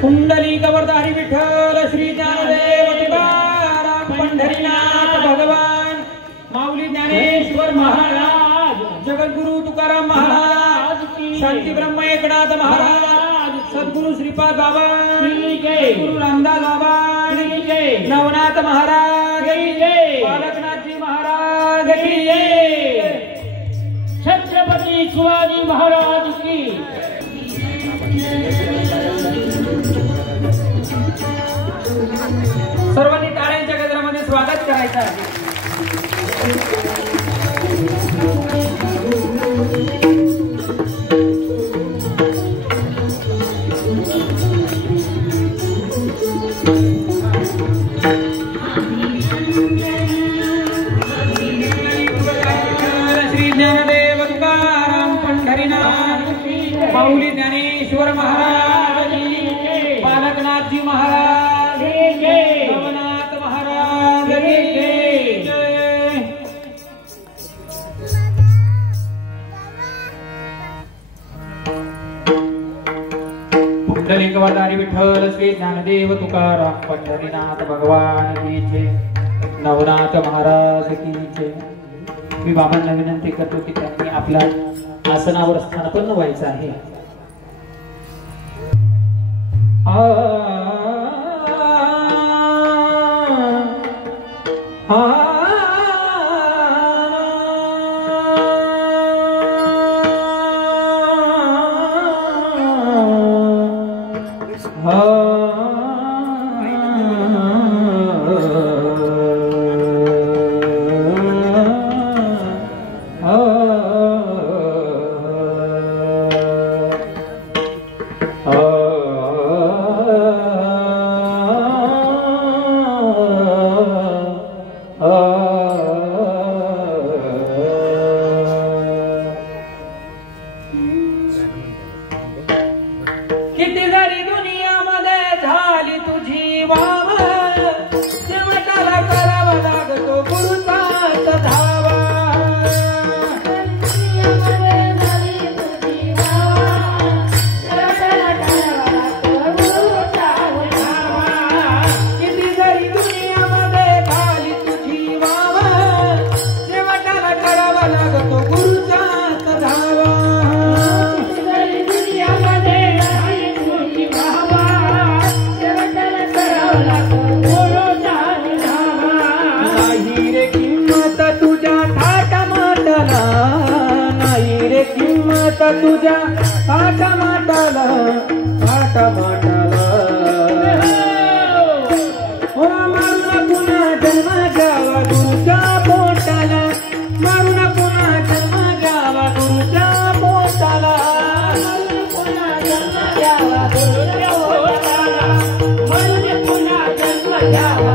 कुंडली कवरधारी विठ्ठल श्री ज्ञानदेव तुकाराम पंढरीनाथ भगवान माऊली ज्ञानेश्वर महाराज जगद्गुरु तुकाराम महाराज शांती ब्रह्म एकनाथ महाराज सद्गुरु श्रीपाद बाबा गुरु रामदास बाबा नवनाथ महाराज बालकनाथ जी महाराज छत्रपती शिवाजी महाराज की सर्वांनी टाळ्यांच्या गजरामध्ये स्वागत करायचं आहे। श्री ज्ञानदेव तुकाराम पंढरीनाथ माऊली ज्ञानेश्वर महाराज बालकनाथ जी महाराज नवनाथ महाराज पुंडलिक वरदारी विठ्ठल श्री ज्ञानदेव तुकाराम पंढरीनाथ भगवान की जय नवनाथ महाराज की जय। मी बाबांना विनंती करतो की त्यांनी आपल्या आसनावर स्थानापन्न व्हायचं आहे। किती जरी दुनियामध्ये झाली तुझी वाव शेवटाला करावा लागतो गुरुचाच धावा। किती जरी दुनियामध्ये झाली तुझी वाव शेवटाला करावा लागतो गुरुचाच धावा। नाही रे किंमत तुझ्या थाटामाटाला नाही रे किंमत तुझ्या थाटामाटाला थाटामाटाला हो मारून पुन्हा जन्म घ्यावा गुरुच्या पोटाला मारून पुन्हा जन्म घ्यावा गुरुच्या पोटाला पुन्हा जन्म घ्यावा गुरुच्या पोटाला मारून पुन्हा जन्म घ्यावा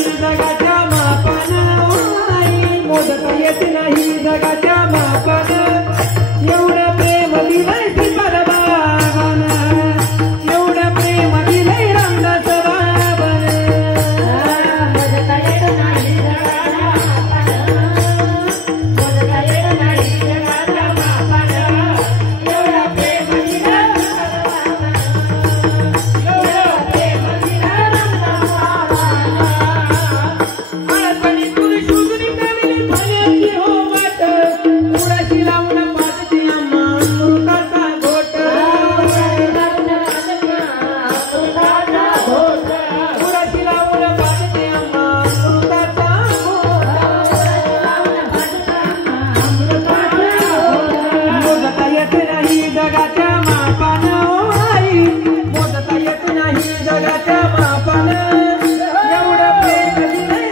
नाही जगाच्या मापान मोजता येत नाही जगाच्या मापान एवढं प्रेम दिलंय श्रीपाद बाबान एवढं प्रेम दिलंय रामदास बाबान मोजता येत नाही जगाच्या मापान मोजता येत नाही जगाच्या मापान एवढं प्रेम दिलंय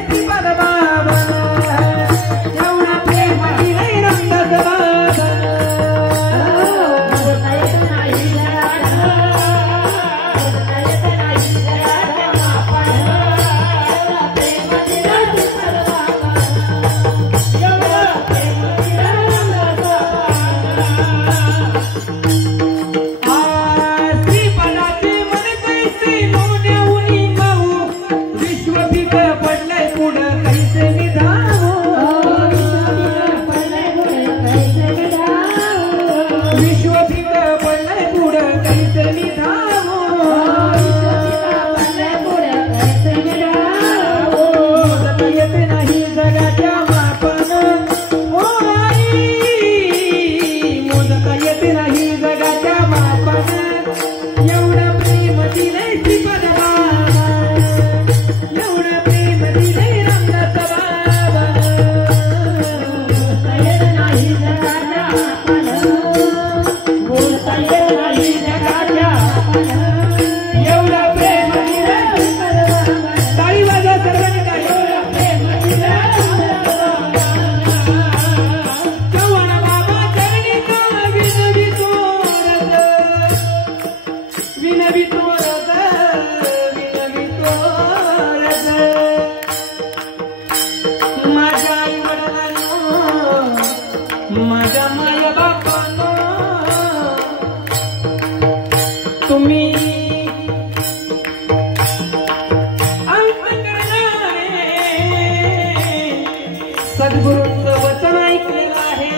सद्गुरूंचं वचन ऐकलेलं आहे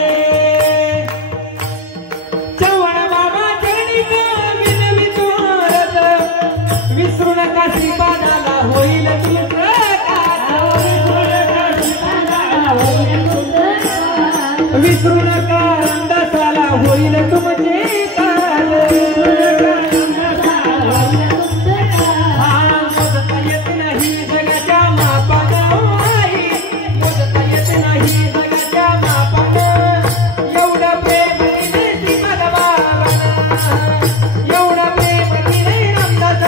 चव्हाण बाबा चरणी विनवितो रज विसरू नका श्रीपादाला होईल तुमचं विसरू नका रामदासाला होईल तुमचे काल मोजता येत नाही जगाच्या मापान मोजता येत नाही जगाच्या मापान एवढं प्रेम दिलंय श्रीपाद बाबान एवढं प्रेम दिलंय रामदास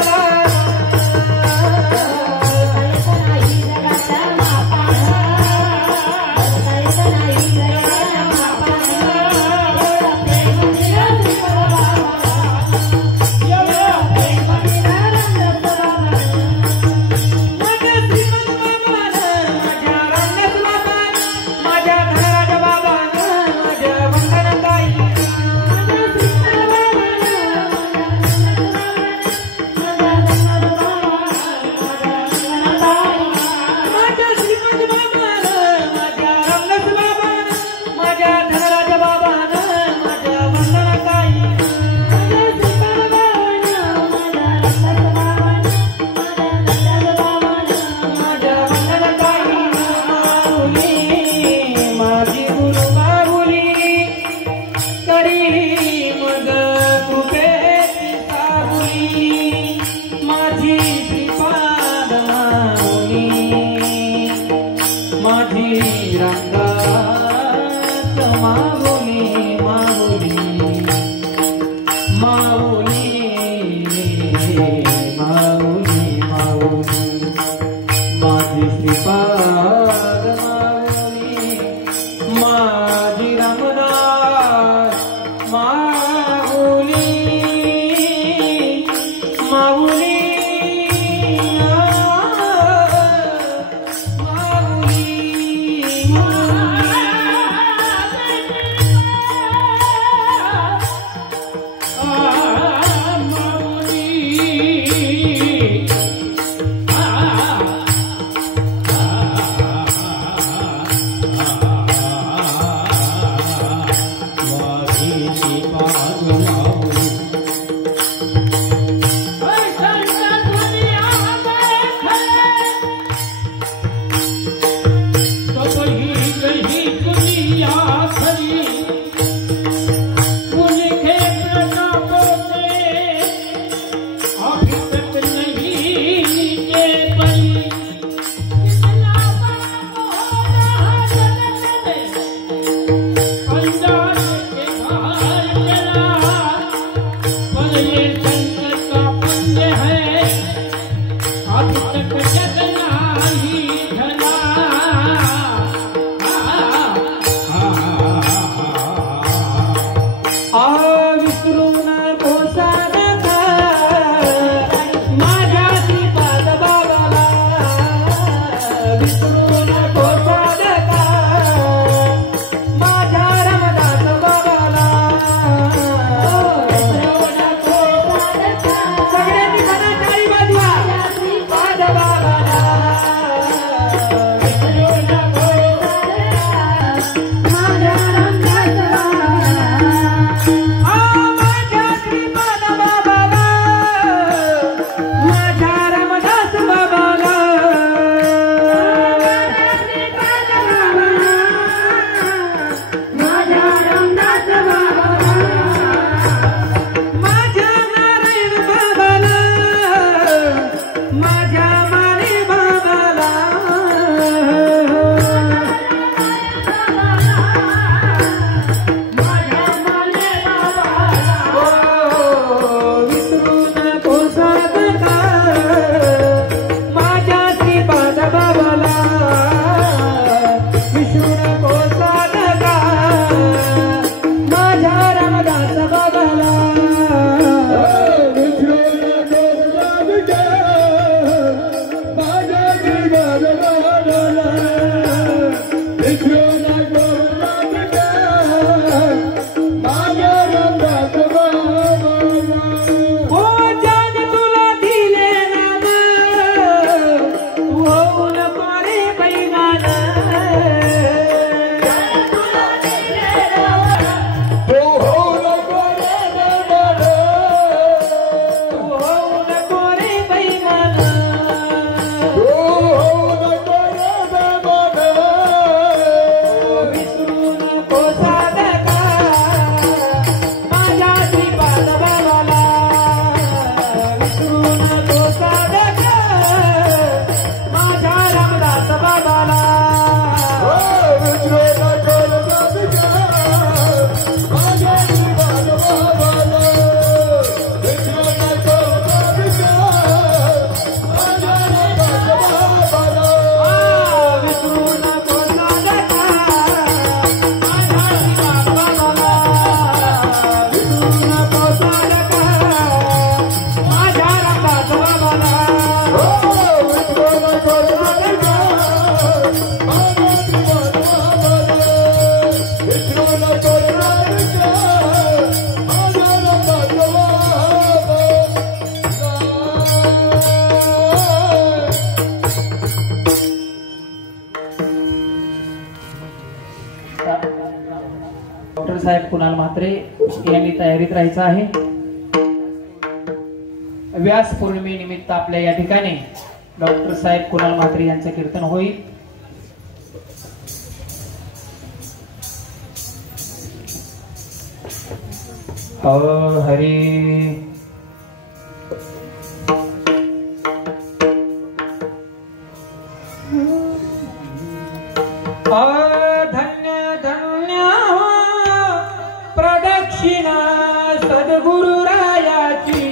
डॉक्टर साहेब कुणाल म्हात्रे यांनी तयारीत राहायचं आहे. व्यास पौर्णिमेनिमित्त आपल्या या ठिकाणी डॉक्टर साहेब कुणाल म्हात्रे यांचं कीर्तन होईल. हरी धन्य धन्य प्रदक्षिणा सद्गुरुरायाची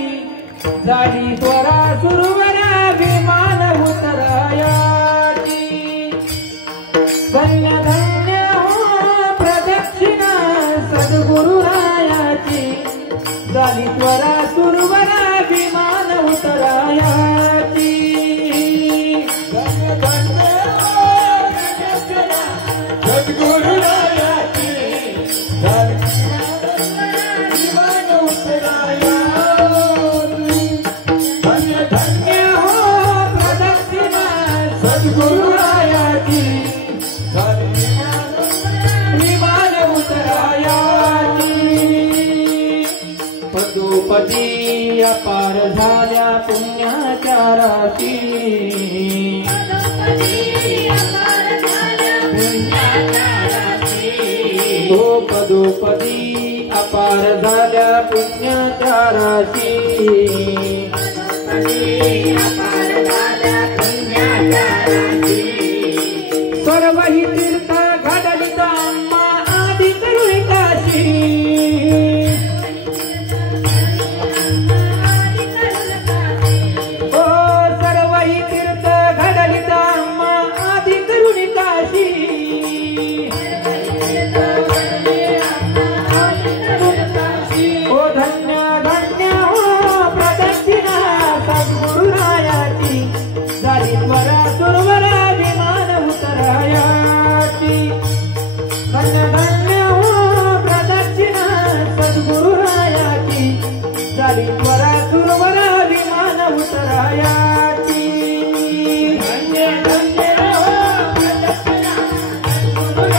झाली त्वरा सुरवरा विमान उतरायाची. धन्य धन्य प्रदक्षिणा सद्गुरुरायाची झाली त्वरा सुरवरा विमान उतरायाची. धन्य धन्य सद्गुरुरायाची विमान उतरायाची. धन्य धन्य प्रदक्षिणा सद्गुरुरायाची विमान उतरायाची. पदोपदी अपार झाल्या पुण्याच्या राशी. पदोपदी अपार झाल्या पुण्याच्या राशी. सर्वही तीर्थ घडली आम्हा आधी करुणी काशी. हो सर्वही तीर्थ घडली आम्हा आधी करुणी काशी. झाली त्वरा सुरवरा विमान उतरायाची. धन्य धन्य प्रदक्षिणा सद्गुरुरायाची झाली त्वरा सुरवरा विमान उतरायाची. धन्य धन्य प्रदक्षिणा सद्गुरुरायाची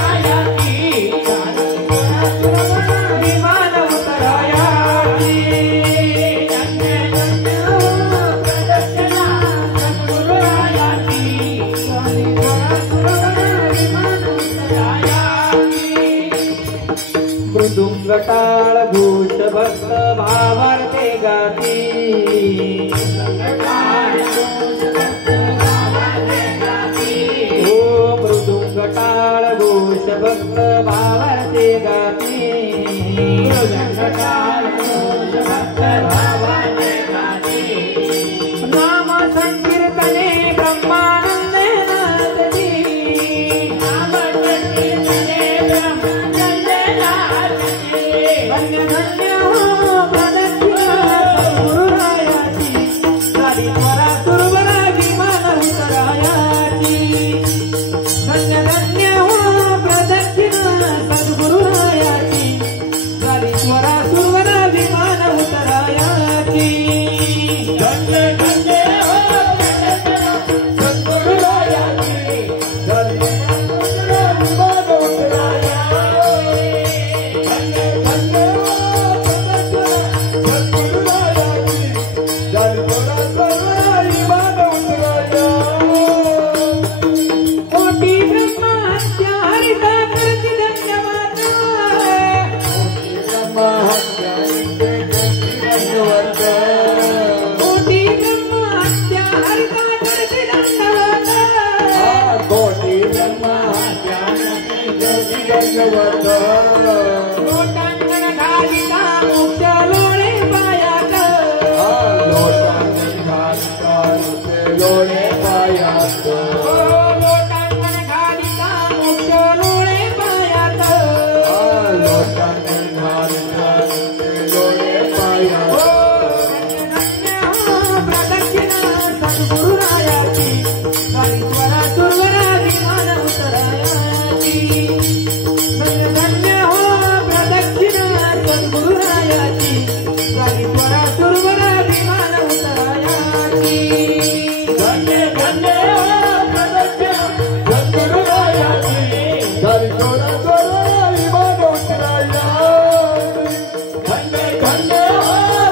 झाली त्वरा सुरवरा विमान उतरायाची. मृदुंगटाळ घोष भक्त भावार्थे गाती. हो मृदुंगटाळ घोष भक्त भावार्थे गाती. नाम संकीर्तने ब्रह्मानंदे नादती. धन्य धन्य प्रदक्षिणा सद्गुरुरायाची झाली त्वरा सुरवरा विमान उतरायाची. दंडवत लोटांगण घालिता मोक्ष लोळे पायात लोटांगण घालिता लोळे पायात लोटांगण घालिता मोक्ष लोळे पायात लोटांगण घालिता लोळे पायात प्रदक्षिणा सद्गुरुरायाची काळीश्वरा सुरवरा विमान उतरायाची धन्य हो प्रदक्षिणा सद्गुरुरायाची काळीश्वरा सुरवरा विमान उतरायाची धन्य धन्य प्रदक्षिणा सद्गुरुरायाची काळीश्वरा सुरवरा विमान उतरायाची धन्य धन्य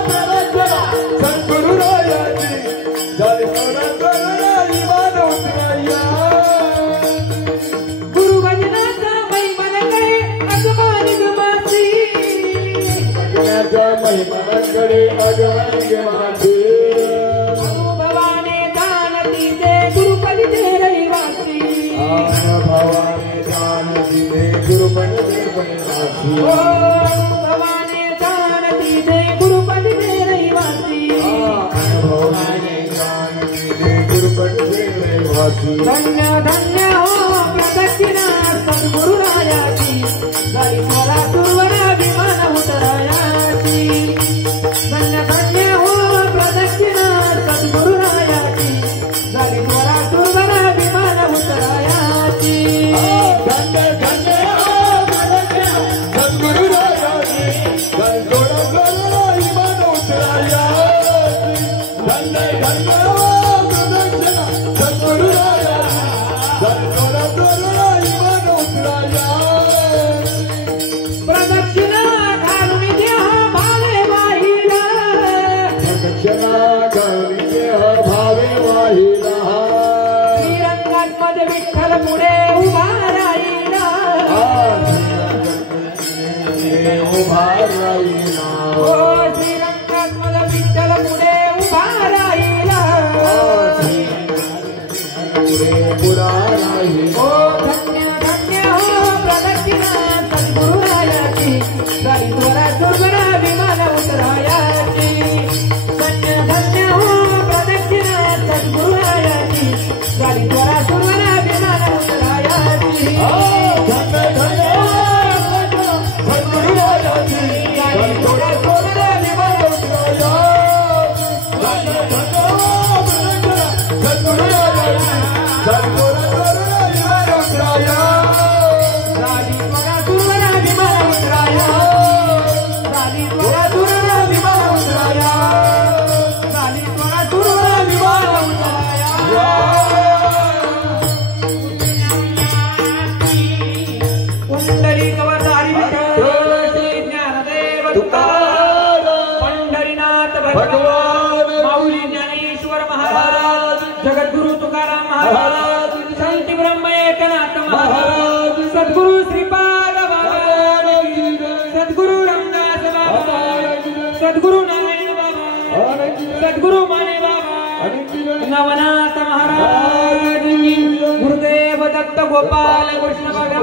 प्रदक्षिणा सद्गुरुरायाची काळीश्वरा सुरवरा विमान उतरायाची गुरु भजनाचा महिमन करे अगमानी गमासी भजनाच्या महिमांकडे अगमानी गमासी भवाने दान दिले गुरुपदी ते रहिवासी भवानी दान दिले गुरुपद निर्पणवासी भवाने दान दिले गुरुपदी ते रहिवासी भवानी दान दिले गुरुपद निर्पणवासी धन्य धन्य हो प्रदक्षिणा सद्गुरुरायाची गाडी मला सुरवरा विमान उतरायाची धन्य धन्य हो प्रदक्षिणा सद्गुरुरायाची गाडी मला सुरवरा विमान उतरायाची धन्य धन्य प्रदक्षिणा सद्गुरुरायाची गणगोळा गणगोळा विमान उतरायाची धन्य धन्य प्रदक्षिणा सद्गुरुरायाची गणगोळा गणगोळा विमान उतरायाची प्रदक्षिणा घालून द्या भावे वाहिला प्रदक्षिणा घालून देह भावे वाहिला श्रीरंगात मध्ये विठ्ठल पुढे उभा राहिला उभा राहिला ओ श्रीरंगात मध्ये विठ्ठल पुढे उभा राहिला पुढा राहिला ओ धन्य धन्य हो प्रदक्षिणा सद्गुरुरायाची गाडी त्वरा सुरवरा विमान उतरायाची धन्य धन्य हो प्रदक्षिणा सद्गुरुरायाची गाडी त्वरा सुरवरा विमान उतरायाची धन्य धन्य सद्गुरुरायाची गणगोळा गणगोळा विमान उतरायाची धन्य धन्य सद्गुरुरायाची गणगोळा गणगोळा विमान उतरायाची गाडी त्वरा सुरवरा विमान उतरायाची गाडी त्वरा सुरवरा विमान उतरायाची गाडी त्वरा सुरवरा विमान उतरायाची पुंडरीकवतारी विठ्ठल श्री ज्ञानदेव तुकाराम पंढरीनाथ भगवान माऊली ज्ञानेश्वर महाराज जगद्गुरु तुकाराम महाराज संत ब्रह्म एकनाथ महाराज सद्गुरु श्रीपाद बाबा सद्गुरु रामदास बाबा सद्गुरु नारायण बाबा सद्गुरु माने बाबा नवनाथ महाराज गुरुदेव दत्त गोपाल कृष्ण भगवान